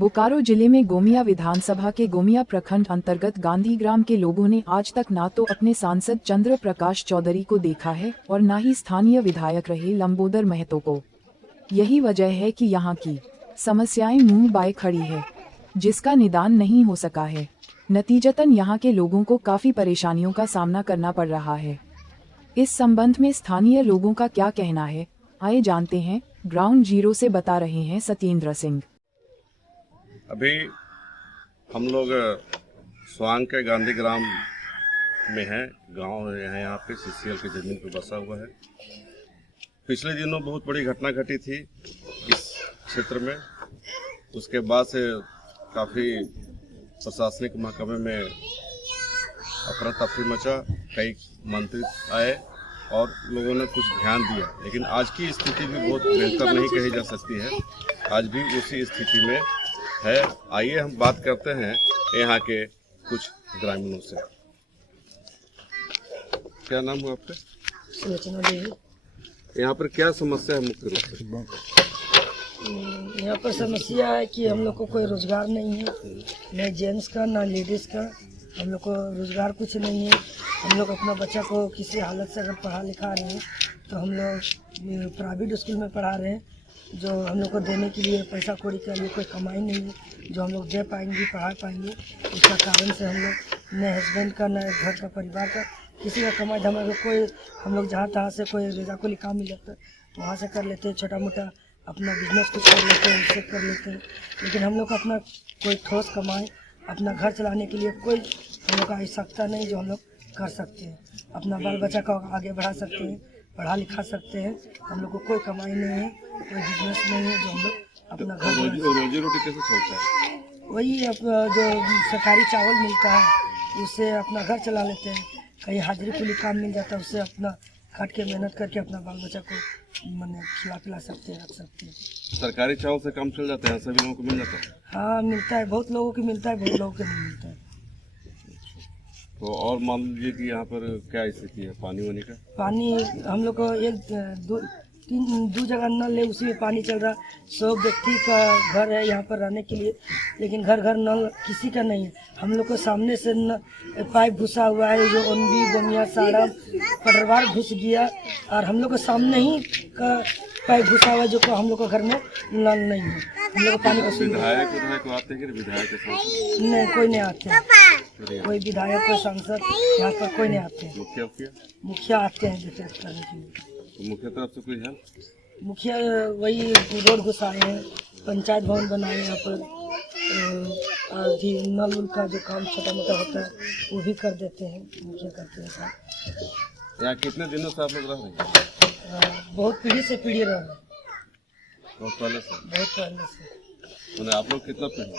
बोकारो जिले में गोमिया विधानसभा के गोमिया प्रखंड अंतर्गत गांधीग्राम के लोगों ने आज तक ना तो अपने सांसद चंद्र प्रकाश चौधरी को देखा है और न ही स्थानीय विधायक रहे लंबोदर महतो को। यही वजह है कि यहाँ की समस्याएं मुंह बाए खड़ी है, जिसका निदान नहीं हो सका है। नतीजतन यहाँ के लोगों को काफी परेशानियों का सामना करना पड़ रहा है। इस संबंध में स्थानीय लोगों का क्या कहना है, आइए जानते हैं। ग्राउंड जीरो से बता रहे हैं सत्येंद्र सिंह। अभी हम लोग स्वांग के गांधीग्राम में हैं। गांव है यहाँ पे सीसीएल की जमीन पर बसा हुआ है। पिछले दिनों बहुत बड़ी घटना घटी थी इस क्षेत्र में। उसके बाद से काफ़ी प्रशासनिक महकमे में अफरा तफरी मचा। कई मंत्री आए और लोगों ने कुछ ध्यान दिया, लेकिन आज की स्थिति भी बहुत बेहतर नहीं कही जा सकती है। आज भी उसी स्थिति में है। आइए हम बात करते हैं यहाँ के कुछ ग्रामीणों से। क्या नाम हुआ आपका? सूचना देवी। यहाँ पर क्या समस्या है मुख्य रूप से? यहाँ पर समस्या है कि हम लोग को कोई रोजगार नहीं है, न जेंट्स का न लेडीज़ का। हम लोग को रोजगार कुछ नहीं है। हम लोग अपना बच्चा को किसी हालत से अगर पढ़ा लिखा रहे हैं तो हम लोग प्राइवेट स्कूल में पढ़ा रहे हैं, जो हम लोग को देने के लिए पैसा कौड़ी के लिए कोई कमाई नहीं है जो हम लोग दे पाएंगे, पढ़ा पाएंगे। इसका कारण से हम लोग न हस्बैंड का न घर का परिवार का किसी का कमाई धमाई का कोई, हम लोग जहाँ तहाँ से कोई रेजाकुली काम मिल जाता है वहाँ से कर लेते हैं। छोटा मोटा अपना बिजनेस कुछ कर लेते हैं, उससे कर लेते हैं। लेकिन हम लोग को अपना कोई ठोस कमाई अपना घर चलाने के लिए कोई हम लोग का आवश्यकता नहीं जो हम लोग कर सकते हैं। अपना बाल बच्चा को आगे बढ़ा सकते हैं, पढ़ा लिखा सकते हैं। हम लोग को कोई कमाई नहीं है, कोई बिजनेस नहीं है जो हम लोग अपना घर रोजी रोटी कैसे चलता है? वही जो सरकारी चावल मिलता है उससे अपना घर चला लेते हैं। कहीं हाजिरी कुली काम मिल जाता है, उससे अपना काट के मेहनत करके अपना बाल बच्चा को मैंने खिला पिला सकते हैं, रख सकते हैं। सरकारी चावल से काम चल जाता है? सभी लोगों को मिल जाता है? हाँ मिलता है, बहुत लोगों को मिलता है, बहुत लोगों को नहीं मिलता है। तो और मान लीजिए कि यहाँ पर क्या स्थिति है पानी वानी का? पानी हम लोग को दो जगह नल है, उसी में पानी चल रहा है। 100 व्यक्ति का घर है यहाँ पर रहने के लिए, लेकिन घर घर नल किसी का नहीं है। हम लोग को सामने से पाइप घुसा हुआ है, जो ओनबी गोमिया सारा पटरवार घुस गया और हम लोग को सामने ही का पाइप घुसा हुआ है, जो को हम लोग को घर में नल नहीं है। हम लोग को पानी का विधायक आते हैं कि विधायक नहीं, कोई नहीं आते हैं। कोई विधायक कोई सांसद यहाँ पर कोई नहीं आते हैं। मुखिया आते हैं विकास करने के लिए। तो मुख्य तरफ से कोई है? मुखिया वही रोड घुसाए हैं, पंचायत भवन बनाए यहाँ पर, नल उल का जो काम छोटा मोटा होता है वो भी कर देते हैं, मुखिया करते हैं साहब। यहाँ कितने दिनों से आप लोग रह रहे हैं? बहुत पीढ़ी से पीढ़ी रह रहे हैं। बहुत पहले से? बहुत पहले से। मैंने आप लोग कितना पीढ़ी?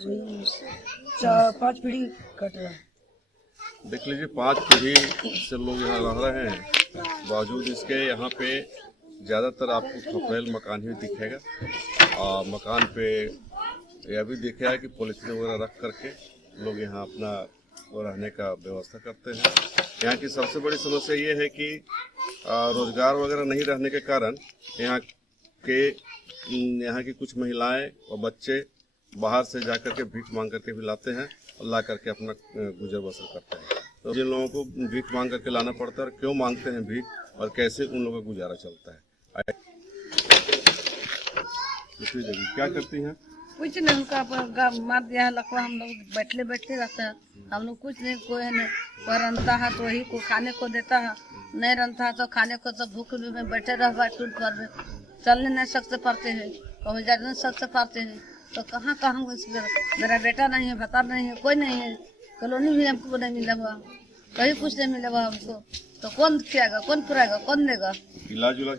वही 4-5 पीढ़ी कट रहा है। देख लीजिए 5 पीढ़ी से लोग यहाँ रह रहे हैं। बावजूद इसके यहाँ पे ज़्यादातर आपको खपरेल मकान ही दिखेगा। और मकान पे यह भी दिखेगा कि पॉलिथीन वगैरह रख करके लोग यहाँ अपना रहने का व्यवस्था करते हैं। यहाँ की सबसे बड़ी समस्या ये है कि रोज़गार वगैरह नहीं रहने के कारण यहाँ की कुछ महिलाएं और बच्चे बाहर से जाकर के भीख मांग करके भी लाते हैं और ला करके अपना गुजर बसर करते हैं। तो जिन लोगों को भीख मांग करके लाना पड़ता है, क्यों मांगते हैं भीख और कैसे उन लोगों का गुजारा चलता है? क्या करती हैं? कुछ नहीं, उनका मार दिया है लकवा। हम लोग बैठे रहते हैं। हम लोग कुछ नहीं, कोई नहीं। कोई रंता है तो वही को खाने को देता है, नहीं रंता है तो खाने को तो भूख में बैठे रह बैठूल पर में चलने नहीं सकते पाते हैं, कहीं जा नहीं सकते पाते हैं। तो कहाँ मेरा बेटा नहीं है, भता नहीं है, कोई नहीं है। कॉलोनी भी हमको नहीं मिला हुआ, कहीं कुछ नहीं मिला हुआ हमको। तो कौन खिलाएगा, कौन पुराएगा, कौन देगा? इलाज उलाज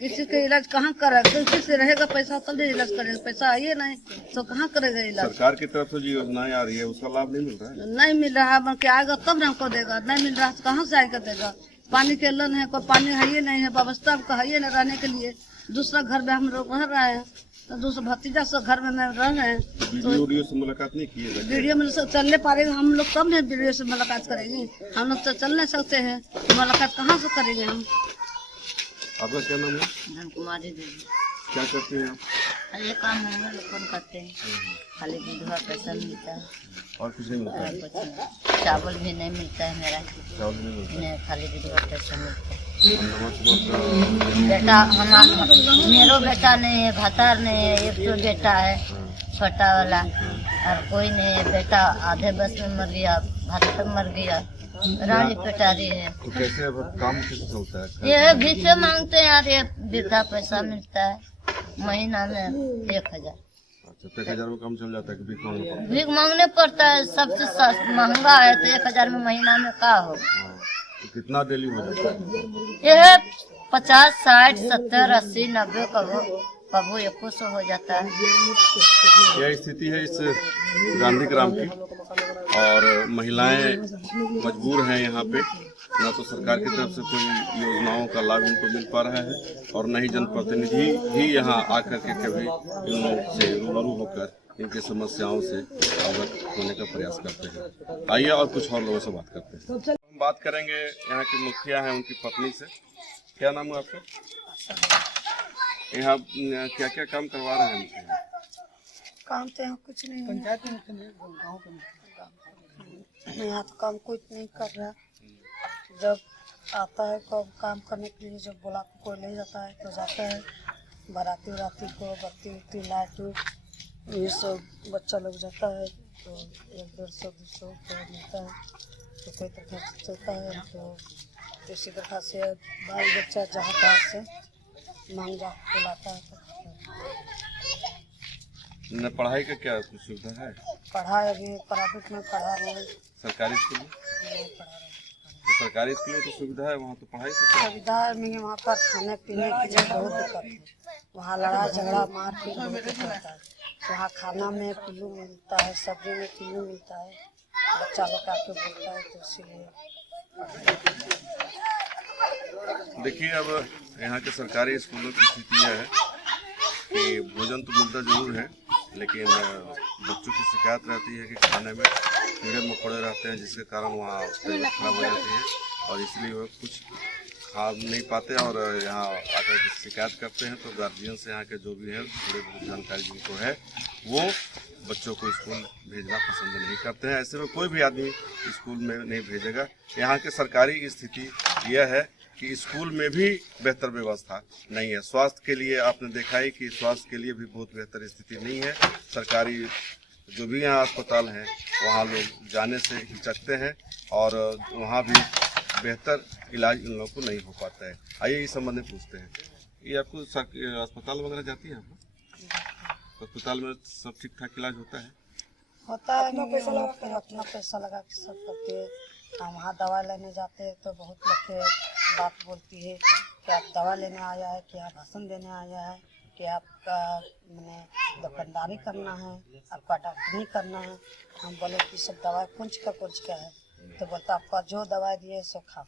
किसी का इलाज कहाँ करेगा? किसी रहेगा पैसा तब तो इलाज करेगा, पैसा आइए नहीं तो कहाँ करेगा इलाज? सरकार की तरफ से जो योजनाएं आ रही है उसका लाभ नहीं मिल रहा है? नहीं मिल रहा है, बल्कि आएगा तब ना हमको देगा। नहीं मिल रहा है तो कहाँ से आएगा देगा? पानी के लन है, कोई पानी है ही नहीं है, व्यवस्था हमको है ही नहीं रहने के लिए। दूसरा घर में हम लोग रह रहे हैं, तो दूसरा भतीजा से घर में रह रहे हैं। वीडियो से मुलाकात नहीं की है? वीडियो में चलने पाएगा हम लोग तब नहीं वीडियो से मुलाकात करेंगे। हम लोग तो चल नहीं सकते हैं, तो मुलाकात कहाँ से करेंगे हम? आपका क्या नाम है? धन कुमारी देवी। क्या करते हैं आप? ये काम हम लोग कौन करते हैं, खाली विधवा पैसा मिलता है और कुछ नहीं मिलता और है? कुछ नहीं। चावल भी नहीं मिलता है मेरा, चावल नहीं मिलता है? नहीं, खाली विधवा पैसा मिलता है। हम बेटा हमारा मेरो बेटा नहीं है, भतार नहीं है, एक तो बेटा है छोटा वाला और कोई नहीं है। बेटा आधे बस में मर गया, भतार मर गया, रानी पेटारी है। तो कैसे अब काम कैसे चलता है? ये भीखे मांगते हैं यार, ये वृद्धा पैसा मिलता है महीना में 1000। अच्छा, तो 1000 में काम चल जाता है कि भीख मांगना पड़ता है? भीख मांगने पड़ता है, सबसे महंगा है तो 1000 में महीना में का हो। हाँ, तो कितना डेली हो जाता है? यह 50, 60, 70, 80, 90 कबो 100 हो जाता है। यह स्थिति है इस गांधी ग्राम की, और महिलाएं मजबूर हैं यहाँ पे। न तो सरकार की तरफ से कोई योजनाओं का लाभ इनको मिल पा रहा है और न ही जनप्रतिनिधि ही यहाँ आकर के कभी इन लोगों से रूबरू होकर इनकी समस्याओं से अवगत होने का प्रयास करते हैं। आइए और कुछ और लोगों से बात करते हैं। हम बात करेंगे यहाँ की मुखिया हैं, उनकी पत्नी से। क्या नाम है आपका? यहाँ क्या क्या काम करवा रहे हैं मुखिया? काम तो यहाँ कुछ नहीं है, यहाँ तो काम कुछ नहीं कर रहा। जब आता है को काम करने के लिए, जब बुला के कोई ले जाता है तो जाता है। बाराती उराती को बत्ती उत्ती लाइट ये सब बच्चा लोग जाता है तो 100, 150, 200 रुपये मिलता है। तो कोई तरह से चलता है। तो इसी तरह से बाल बच्चा जहाँ तहाँ से मांग जा बुलाता है। न पढ़ाई का क्या कुछ सुविधा है? पढ़ाई अभी प्राइवेट में पढ़ा रहे हैं, सरकारी स्कूल में? नहीं पढ़ा रहे हैं। तो सरकारी स्कूल में तो सुविधा है, वहाँ तो पढ़ाई से सुविधा नहीं है, वहाँ पर खाने पीने के लिए बहुत दिक्कत है। वहाँ लड़ाई झगड़ा मारपीट बहुत होता है। वहाँ खाना में पिल्लू मिलता है, सब्जी में पिल्लू मिलता है, बच्चा लोग आके बोलता है, तो इसीलिए। देखिए, अब यहाँ के सरकारी स्कूलों की स्थिति यह है कि भोजन तो मिलता जरूर है, लेकिन बच्चों की शिकायत रहती है कि खाने में कीड़े मकोड़े रहते हैं, जिसके कारण वहाँ तबीयत खराब हो जाती है और इसलिए वो कुछ खा नहीं पाते और यहाँ आकर शिकायत करते हैं। तो गार्जियन से यहाँ के जो भी है थोड़ी बहुत जानकारी जिनको है वो बच्चों को स्कूल भेजना पसंद नहीं करते हैं। ऐसे में कोई भी आदमी स्कूल में नहीं भेजेगा। यहाँ के सरकारी स्थिति यह है कि स्कूल में भी बेहतर व्यवस्था नहीं है। स्वास्थ्य के लिए आपने देखा है कि स्वास्थ्य के लिए भी बहुत बेहतर स्थिति नहीं है। सरकारी जो भी यहाँ अस्पताल हैं वहाँ लोग जाने से हिचकते हैं और वहाँ भी बेहतर इलाज इन लोगों को नहीं हो पाता है। आइए इस संबंध में पूछते हैं। ये आपको अस्पताल वगैरह जाती है? आपको अस्पताल में सब ठीक ठाक इलाज होता है? होता है, अपना पैसा लगा के सब करते हैं। हम वहाँ दवा लेने जाते हैं तो बहुत लोग के बात बोलती है कि आप दवा लेने आया है, कि आप भाषण देने आया है, कि आपका मैंने दुकानदारी करना है, आपका डॉक्टरी करना है। हम बोले कि सब दवा कुछ का है, तो बोलता आपका जो दवा दिए सो खाओ।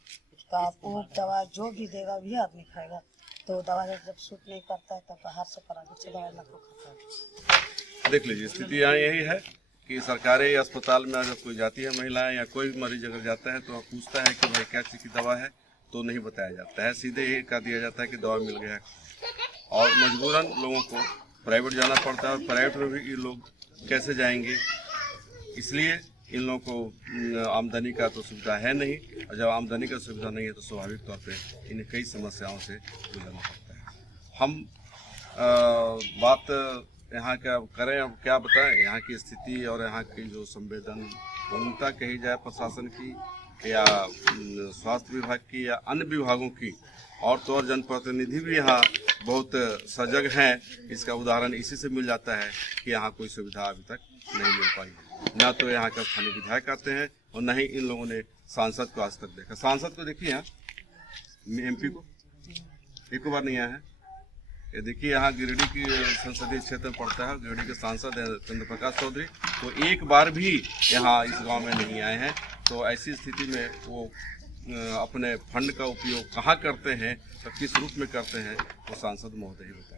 तो आप वो दवा जो भी देगा भी आदमी खाएगा। तो दवा जब सूट नहीं करता है तब बाहर से प्राइवेट से दवा लाकर खाता है। देख लीजिए, स्थिति यहाँ यही है कि सरकारी अस्पताल में अगर कोई जाती है महिलाएं या कोई मरीज अगर जाता है तो पूछता है कि भाई क्या चीज़ की दवा है, तो नहीं बताया जाता है। सीधे ही कह दिया जाता है कि दवा मिल गया है और मजबूरन लोगों को प्राइवेट जाना पड़ता है। और प्राइवेट में भी ये लोग कैसे जाएंगे, इसलिए इन लोगों को आमदनी का तो सुविधा है नहीं, और जब आमदनी का सुविधा नहीं है तो स्वाभाविक तौर पे इन्हें कई समस्याओं से गुजरना पड़ता है। हम बात यहाँ क्या करें, अब क्या बताएं यहाँ की स्थिति और यहाँ की जो संवेदनशीलता कही जाए प्रशासन की या स्वास्थ्य विभाग की या अन्य विभागों की, और तो और जनप्रतिनिधि भी यहाँ बहुत सजग हैं। इसका उदाहरण इसी से मिल जाता है कि यहाँ कोई सुविधा अभी तक नहीं मिल पाई है। ना तो यहाँ का स्थानीय विधायक आते हैं और न ही इन लोगों ने सांसद को आज तक देखा। सांसद को देखिए, यहाँ MP को एक बार नहीं आया है। ये देखिए, यहाँ गिरिडीह की संसदीय क्षेत्र में पड़ता है, गिरिडीह के सांसद हैं चंद्र प्रकाश चौधरी, तो एक बार भी यहाँ इस गांव में नहीं आए हैं। तो ऐसी स्थिति में वो अपने फंड का उपयोग कहाँ करते हैं, तो किस रूप में करते हैं, वो सांसद महोदय ही बताएं।